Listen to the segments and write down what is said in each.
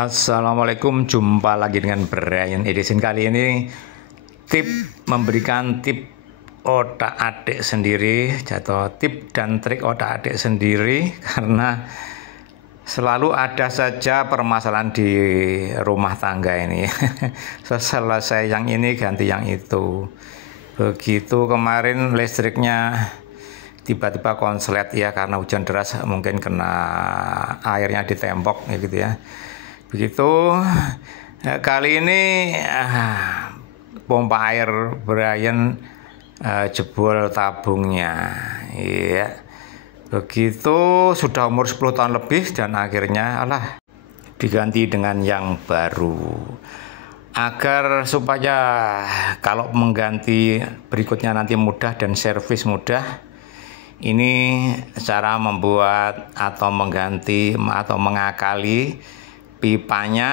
Assalamualaikum, jumpa lagi dengan Brian Edison. Kali ini memberikan tip otak-atik sendiri, atau tip dan trik otak-atik sendiri, karena selalu ada saja permasalahan di rumah tangga ini. Selesai yang ini ganti yang itu. Begitu kemarin listriknya tiba-tiba konslet ya, karena hujan deras, mungkin kena airnya di tembok gitu ya. Begitu kali ini pompa air Brian jebol tabungnya ya. Begitu sudah umur 10 tahun lebih dan akhirnya diganti dengan yang baru, agar supaya kalau mengganti berikutnya nanti mudah dan servis mudah. Ini cara membuat atau mengganti atau mengakali pipanya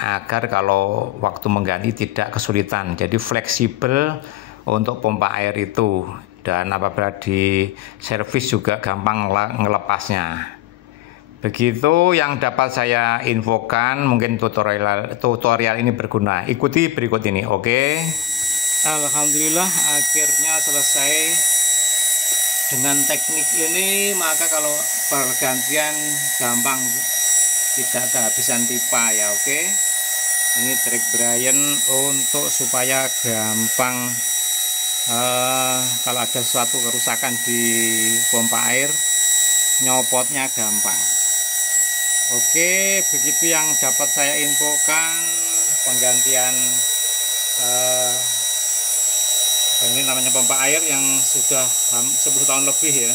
agar kalau waktu mengganti tidak kesulitan. Jadi fleksibel untuk pompa air itu, dan apabila di servis juga gampang ngelepasnya. Begitu yang dapat saya infokan, mungkin tutorial ini berguna. Ikuti berikut ini, oke? Alhamdulillah akhirnya selesai dengan teknik ini, maka kalau pergantian gampang, tidak kehabisan pipa ya. Oke, ini trik Brian untuk supaya gampang kalau ada suatu kerusakan di pompa air, nyopotnya gampang. Oke, begitu yang dapat saya infokan penggantian ini namanya pompa air yang sudah 10 tahun lebih ya,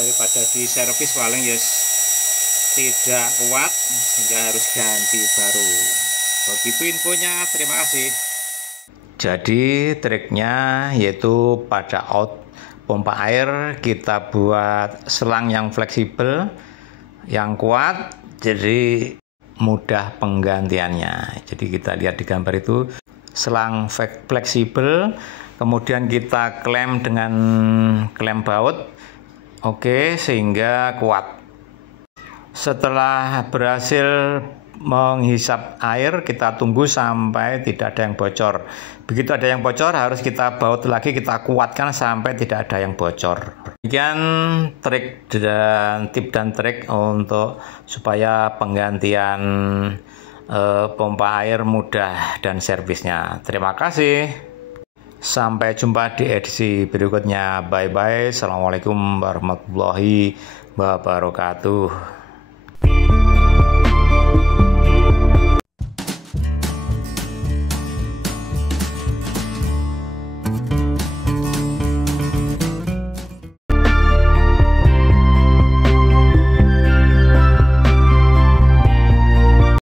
daripada di servis paling tidak kuat sehingga harus ganti baru. Begitu infonya, terima kasih. Jadi triknya yaitu pada pompa air kita buat selang yang fleksibel, yang kuat, jadi mudah penggantiannya. Jadi kita lihat di gambar itu selang fleksibel, kemudian kita klem dengan klem baut, oke, sehingga kuat. Setelah berhasil menghisap air, kita tunggu sampai tidak ada yang bocor. Begitu ada yang bocor, harus kita baut lagi, kita kuatkan sampai tidak ada yang bocor. Demikian trik dan tip dan trik untuk supaya penggantian pompa air mudah dan servisnya. Terima kasih. Sampai jumpa di edisi berikutnya. Bye bye. Assalamualaikum warahmatullahi wabarakatuh.